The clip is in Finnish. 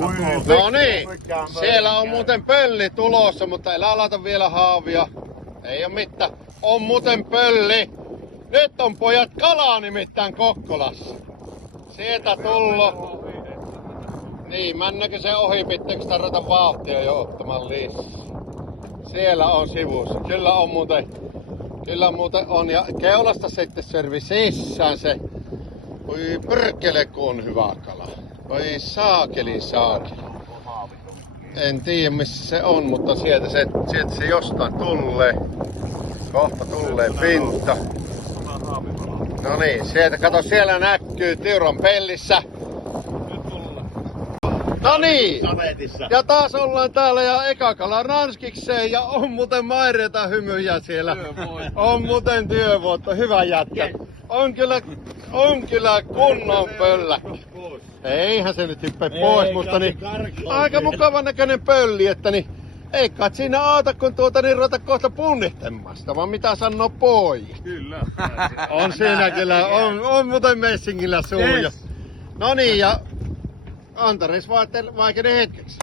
No niin, siellä on muuten pölli tulossa, mutta ei laita vielä haavia. Ei oo mitään. On muuten pölli. Nyt on pojat kalaa nimittäin Kokkolassa. Sieltä tullo. Niin, männäkö se ohi, pitääkö sitä ruveta vauhtia jo ottamaan lisää? Siellä on sivussa. Kyllä muuten on. Ja keulasta sitten servi sisään se. Oi perkele, kun on hyvä kala. Oi saakeli. En tiedä missä se on, mutta sieltä se jostain tulee. Kohta tulee pinta. No niin, sieltä kato, siellä näkyy Tiuron pellissä. No niin, ja taas ollaan täällä ja eka kala ranskikseen ja on muuten maireita hymyjä siellä. On muuten työvuotta, hyvä jätkä. On kyllä kunnon pölläkkä. Eihän se nyt hyppää pois, mutta niin, aika mukavan näköinen pölli, että niin, ei kai siinä auta kun niin ruveta kohta punnihtemasta, vaan mitä sanoo pojat. Kyllä. On siinä kyllä, on muuten messingillä suu. Yes. No niin, ja Antares vaikeinen hetkeksi.